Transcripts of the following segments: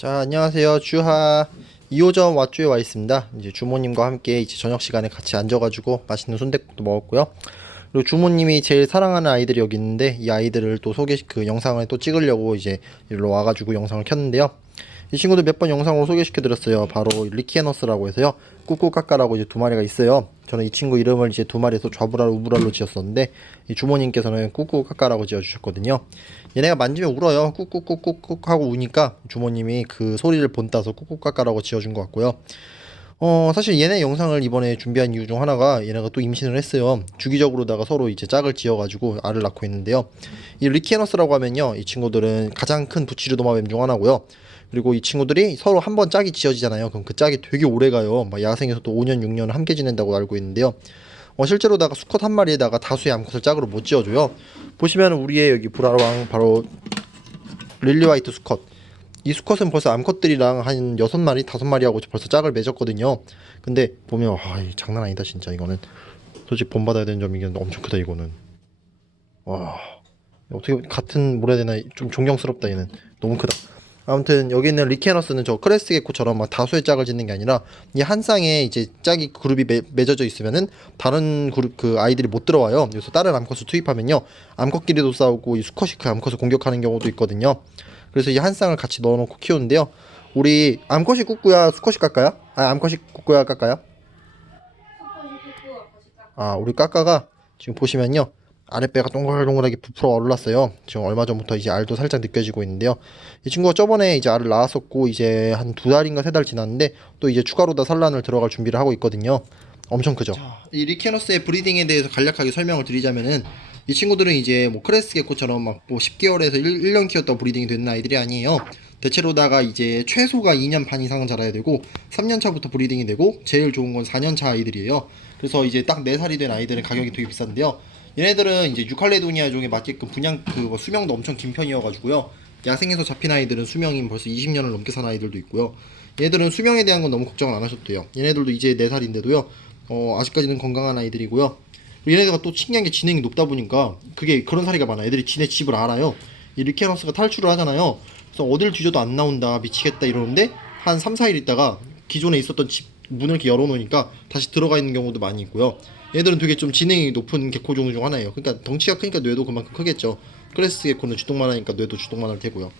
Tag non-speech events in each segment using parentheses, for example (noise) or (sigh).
자, 안녕하세요. 주하 2호점 왓주에 와 있습니다. 이제 주모님과 함께 이제 저녁 시간에 같이 앉아가지고 맛있는 순댓국도 먹었고요. 그리고 주모님이 제일 사랑하는 아이들이 여기 있는데 이 아이들을 또 소개 그 영상을 또 찍으려고 이제 일로 와가지고 영상을 켰는데요. 이 친구들 몇번 영상으로 소개시켜 드렸어요. 바로 리키에너스라고 해서요. 꾸꾸까까라고 이제 두 마리가 있어요. 저는 이 친구 이름을 이제 두 마리에서 좌불알 우불알로 지었었는데 이 주모님께서는 꾸꾸까까라고 지어 주셨거든요. 얘네가 만지면 울어요. 꾹꾹꾹꾹꾹 하고 우니까 주모님이 그 소리를 본따서 꾹꾹까까라고 지어준 것 같고요. 어 사실 얘네 영상을 이번에 준비한 이유 중 하나가 얘네가 또 임신을 했어요. 주기적으로다가 서로 이제 짝을 지어가지고 알을 낳고 있는데요. 이 리키에너스라고 하면요, 이 친구들은 가장 큰 부치르도마뱀 중 하나고요. 그리고 이 친구들이 서로 한 번 짝이 지어지잖아요. 그럼 그 짝이 되게 오래 가요. 막 야생에서도 5년, 6년 함께 지낸다고 알고 있는데요. 어, 실제로다가 수컷 한 마리에다가 다수의 암컷을 짝으로 못 지어줘요. 보시면 우리의 여기 브라왕 바로 릴리 화이트 수컷. 이 수컷은 벌써 암컷들이랑 한 여섯 마리, 다섯 마리하고 벌써 짝을 맺었거든요. 근데 보면 와, 이 장난 아니다 진짜 이거는. 솔직히 본받아야 되는 점이 엄청 크다 이거는. 와, 어떻게 같은 뭐라 해야 되나 좀 존경스럽다 얘는. 너무 크다. 아무튼 여기 있는 리케너스는 저 크레스트 게코처럼 막 다수의 짝을 짓는 게 아니라 이 한 쌍에 이제 짝이 그룹이 매, 맺어져 있으면은 다른 그룹 그 아이들이 못 들어와요. 그래서 다른 암컷을 투입하면요 암컷끼리도 싸우고 이 수컷이 그 암컷을 공격하는 경우도 있거든요. 그래서 이 한 쌍을 같이 넣어놓고 키우는데요. 우리 암컷이 꾹꾸야 수컷이 깎아요? 아 암컷이 꾹꾸야 깎아요? 아 우리 까까가 지금 보시면요 아랫배가 동글동글하게 부풀어 올랐어요. 지금 얼마 전부터 이제 알도 살짝 느껴지고 있는데요. 이 친구가 저번에 이제 알을 낳았었고 이제 한 두 달인가 세 달 지났는데 또 이제 추가로 다 산란을 들어갈 준비를 하고 있거든요. 엄청 크죠. 이 리케너스의 브리딩에 대해서 간략하게 설명을 드리자면은 이 친구들은 이제 뭐 크레스 게코처럼 막 뭐 10개월에서 1, 년 키웠다 브리딩이 되는 아이들이 아니에요. 대체로다가 이제 최소가 2년 반 이상은 자라야 되고 3년 차부터 브리딩이 되고 제일 좋은 건 4년 차 아이들이에요. 그래서 이제 딱 4살이 된 아이들은 가격이 되게 비싼데요. 얘네들은 이제 유칼레도니아 종에 맞게끔 분양 그뭐 수명도 엄청 긴 편이어가지고요. 야생에서 잡힌 아이들은 수명이 벌써 20년을 넘게 산 아이들도 있고요. 얘네들은 수명에 대한 건 너무 걱정을 안 하셔도 돼요. 얘네들도 이제 4살인데도요. 어, 아직까지는 건강한 아이들이고요. 얘네가 또 신기한 게 지능이 높다 보니까 그게 그런 사례가 많아. 애들이 지네 집을 알아요. 이 리케너스가 탈출을 하잖아요. 그래서 어딜 뒤져도 안 나온다, 미치겠다 이러는데 한 3, 4일 있다가 기존에 있었던 집 문을 이렇게 열어놓으니까 다시 들어가 있는 경우도 많이 있고요. 얘들은 되게 좀 지능이 높은 개코 종중 하나예요. 그러니까 덩치가 크니까 뇌도 그만큼 크겠죠. 크레스 개코는 주동만 하니까 뇌도 주동만 할 테고요.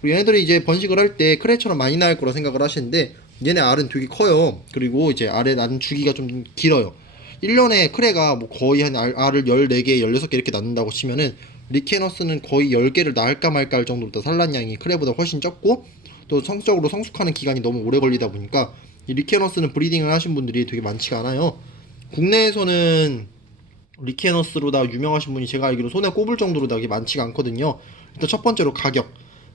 그리고 얘네들이 이제 번식을 할 때 크레처럼 많이 나올 거라 생각을 하시는데 얘네 알은 되게 커요. 그리고 이제 알의 난 주기가 좀 길어요. 1년에 크레가 뭐 거의 한 알, 알을 14개, 16개 이렇게 낳는다고 치면은 리케너스는 거의 10개를 낳을까 말까 할 정도로 다 산란량이 크레보다 훨씬 적고 또 성적으로 성숙하는 기간이 너무 오래 걸리다 보니까 이 리케너스는 브리딩을 하신 분들이 되게 많지가 않아요. 국내에서는 리케너스로다 유명하신 분이 제가 알기로 손에 꼽을 정도로다 그게 많지가 않거든요. 일단 첫 번째로 가격.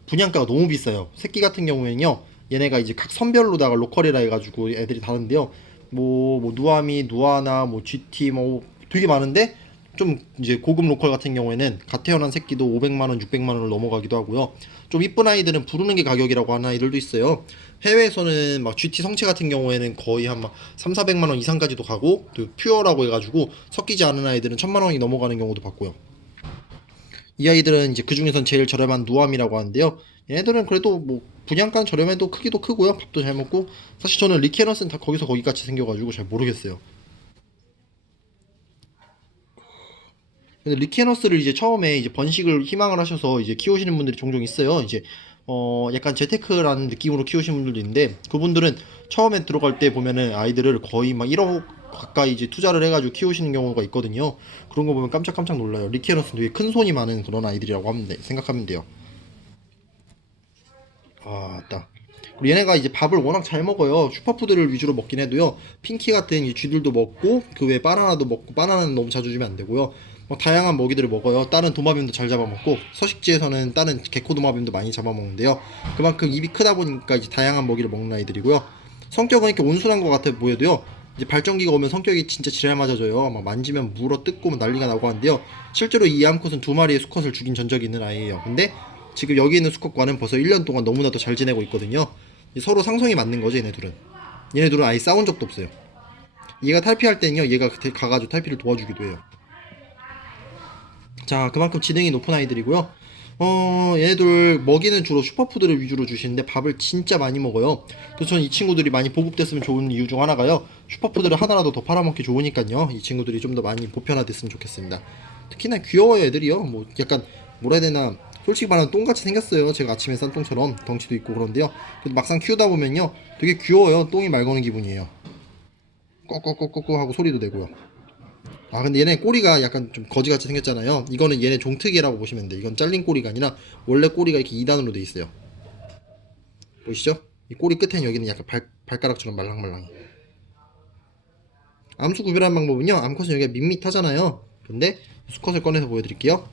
분양가가 너무 비싸요. 새끼 같은 경우에는요. 얘네가 이제 각 선별로다가 로컬이라 해가지고 애들이 다른데요. 뭐, 뭐 누아미, 누아나, 뭐 GT 뭐 되게 많은데 좀 이제 고급 로컬 같은 경우에는 갓 태어난 새끼도 500만 원, 600만 원을 넘어가기도 하고요. 좀 이쁜 아이들은 부르는 게 가격이라고 하는 아이들도 있어요. 해외에서는 막 GT 성체 같은 경우에는 거의 한 막 3, 400만 원 이상까지도 가고 또 퓨어라고 해가지고 섞이지 않은 아이들은 1000만 원이 넘어가는 경우도 봤고요. 이 아이들은 이제 그 중에선 제일 저렴한 누암이라고 하는데요. 얘네들은 그래도 뭐 분양가는 저렴해도 크기도 크고요. 밥도 잘 먹고 사실 저는 리케너스는 다 거기서 거기같이 생겨가지고 잘 모르겠어요. 근데 리케너스를 이제 처음에 이제 번식을 희망을 하셔서 이제 키우시는 분들이 종종 있어요. 이제 어 약간 재테크라는 느낌으로 키우시는 분들도 있는데 그분들은 처음에 들어갈 때 보면은 아이들을 거의 막 1억 가까이 이제 투자를 해가지고 키우시는 경우가 있거든요. 그런 거 보면 깜짝깜짝 놀라요. 리케너스는 되게 큰 손이 많은 그런 아이들이라고 하면 돼, 생각하면 돼요. 아, 딱. 그리고 얘네가 이제 밥을 워낙 잘 먹어요. 슈퍼푸드를 위주로 먹긴 해도요. 핑키 같은 이 쥐들도 먹고 그 외에 바나나도 먹고 바나나는 너무 자주 주면 안 되고요. 뭐 다양한 먹이들을 먹어요. 다른 도마뱀도 잘 잡아먹고 서식지에서는 다른 개코 도마뱀도 많이 잡아먹는데요. 그만큼 입이 크다 보니까 이제 다양한 먹이를 먹는 아이들이고요. 성격은 이렇게 온순한 것 같아 보여도요. 이제 발전기가 오면 성격이 진짜 지랄 맞아져요. 막 만지면 물어 뜯고 뭐 난리가 나고 하는데요. 실제로 이 암컷은 두 마리의 수컷을 죽인 전적이 있는 아이예요. 근데 지금 여기 있는 수컷과는 벌써 1년 동안 너무나도 잘 지내고 있거든요. 서로 상성이 맞는 거죠, 얘네들은. 얘네들은 아예 싸운 적도 없어요. 얘가 탈피할 때는요, 얘가 그- 가가지고 탈피를 도와주기도 해요. 자, 그만큼 지능이 높은 아이들이고요. 어, 얘네들 먹이는 주로 슈퍼푸드를 위주로 주시는데 밥을 진짜 많이 먹어요. 그래서 저는 이 친구들이 많이 보급됐으면 좋은 이유 중 하나가요. 슈퍼푸드를 하나라도 더 팔아먹기 좋으니까요. 이 친구들이 좀 더 많이 보편화됐으면 좋겠습니다. 특히나 귀여워요, 애들이요. 뭐 약간 뭐라 해야 되나 솔직히 말하면 똥같이 생겼어요. 제가 아침에 싼 똥처럼 덩치도 있고 그런데요. 그래도 막상 키우다 보면요, 되게 귀여워요. 똥이 말 거는 기분이에요. 꺼꺼꺼꺼꺼 하고 소리도 내고요. 아 근데 얘네 꼬리가 약간 좀 거지같이 생겼잖아요. 이거는 얘네 종특이라고 보시면 돼. 이건 잘린 꼬리가 아니라 원래 꼬리가 이렇게 2단으로 돼 있어요. 보이시죠? 이 꼬리 끝엔 여기는 약간 발, 발가락처럼 말랑말랑해. 암수 구별하는 방법은요. 암컷은 여기가 밋밋하잖아요. 근데 수컷을 꺼내서 보여드릴게요.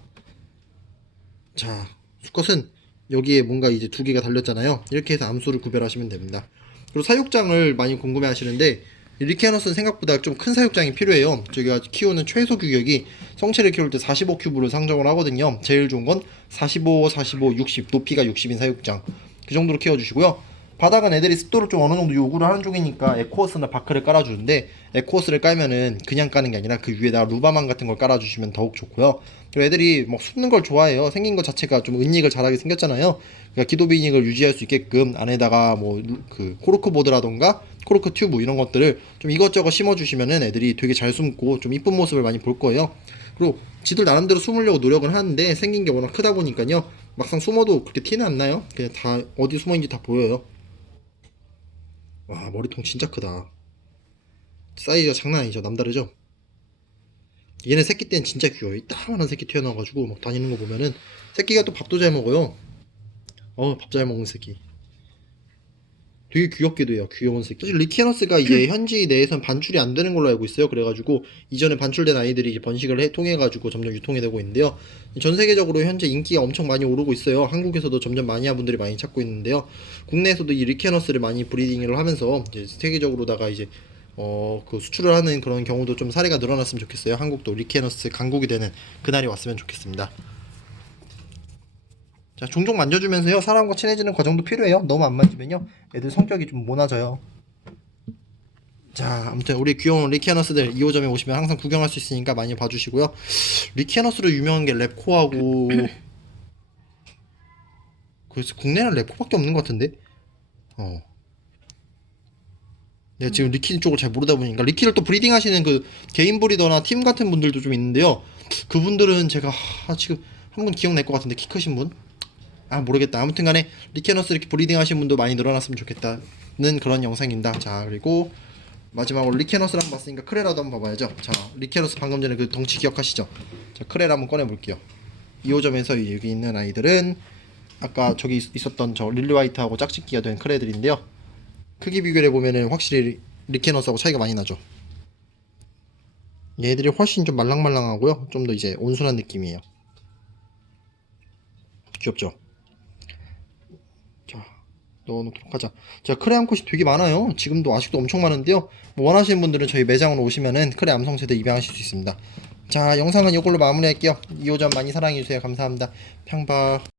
자, 수컷은 여기에 뭔가 이제 두 개가 달렸잖아요. 이렇게 해서 암수를 구별하시면 됩니다. 그리고 사육장을 많이 궁금해 하시는데 리키아너스는 생각보다 좀 큰 사육장이 필요해요. 저희가 키우는 최소 규격이 성체를 키울 때 45큐브를 상정을 하거든요. 제일 좋은 건 45, 45, 60, 높이가 60인 사육장. 그 정도로 키워주시고요. 바닥은 애들이 습도를 좀 어느 정도 요구를 하는 쪽이니까 에코어스나 바크를 깔아주는데 에코어스를 깔면은 그냥 까는 게 아니라 그 위에다가 루바만 같은 걸 깔아주시면 더욱 좋고요. 그리고 애들이 막 숨는 걸 좋아해요. 생긴 것 자체가 좀 은닉을 잘하게 생겼잖아요. 그러니까 기도 비닉을 유지할 수 있게끔 안에다가 뭐 그 코르크 보드라던가 코르크 튜브 이런 것들을 좀 이것저것 심어주시면은 애들이 되게 잘 숨고 좀 이쁜 모습을 많이 볼 거예요. 그리고 지들 나름대로 숨으려고 노력을 하는데 생긴 게 워낙 크다 보니까요. 막상 숨어도 그렇게 티는 안 나요. 그냥 다 어디 숨어 있는지 다 보여요. 와 머리통 진짜 크다. 사이즈가 장난 아니죠. 남다르죠. 얘네 새끼 때는 진짜 귀여워. 이따만한 새끼 튀어나와가지고 막 다니는 거 보면은 새끼가 또 밥도 잘 먹어요. 어, 밥 잘 먹는 새끼. 되게 귀엽기도 해요. 귀여운 새끼. 사실 리키아너스가 이제 현지 내에선 반출이 안 되는 걸로 알고 있어요. 그래가지고 이전에 반출된 아이들이 이제 번식을 해 통해가지고 점점 유통이 되고 있는데요. 전 세계적으로 현재 인기가 엄청 많이 오르고 있어요. 한국에서도 점점 마니아 분들이 많이 찾고 있는데요. 국내에서도 이 리키아너스를 많이 브리딩을 하면서 이제 세계적으로다가 이제 어, 그 수출을 하는 그런 경우도 좀 사례가 늘어났으면 좋겠어요. 한국도 리키아너스 강국이 되는 그날이 왔으면 좋겠습니다. 자, 종종 만져주면서요. 사람과 친해지는 과정도 필요해요. 너무 안 만지면요. 애들 성격이 좀 모나져요. 자, 아무튼 우리 귀여운 리키아너스들 2호점에 오시면 항상 구경할 수 있으니까 많이 봐주시고요. 리키아너스로 유명한 게 랩코하고 (laughs) 그래서 국내는 랩코밖에 없는 것 같은데. 어. 내가 지금 리키 쪽을 잘 모르다 보니까 리키를 또 브리딩 하시는 그 개인 브리더나 팀 같은 분들도 좀 있는데요. 그분들은 제가 하, 지금 한 분 기억날 것 같은데 키 크신 분? 아 모르겠다. 아무튼 간에 리케너스 이렇게 브리딩 하신 분도 많이 늘어났으면 좋겠다는 그런 영상입니다. 자 그리고 마지막으로 리케너스를 한번 봤으니까 크레라도 한번 봐봐야죠. 자 리케너스 방금 전에 그 덩치 기억하시죠? 자 크레라 한번 꺼내볼게요. 2호점에서 여기 있는 아이들은 아까 저기 있- 있었던 저 릴리 화이트하고 짝짓기가 된 크레들인데요. 크기 비교를 해보면은 확실히 리케너스하고 차이가 많이 나죠. 얘들이 훨씬 좀 말랑말랑하고요. 좀 더 이제 온순한 느낌이에요. 귀엽죠? 자, 넣어놓도록 하자. 자, 크레 암컷이 되게 많아요. 지금도 아직도 엄청 많은데요. 뭐 원하시는 분들은 저희 매장으로 오시면은 크레 암성체들 입양하실 수 있습니다. 자, 영상은 이걸로 마무리할게요. 2호점 많이 사랑해주세요. 감사합니다. 평박.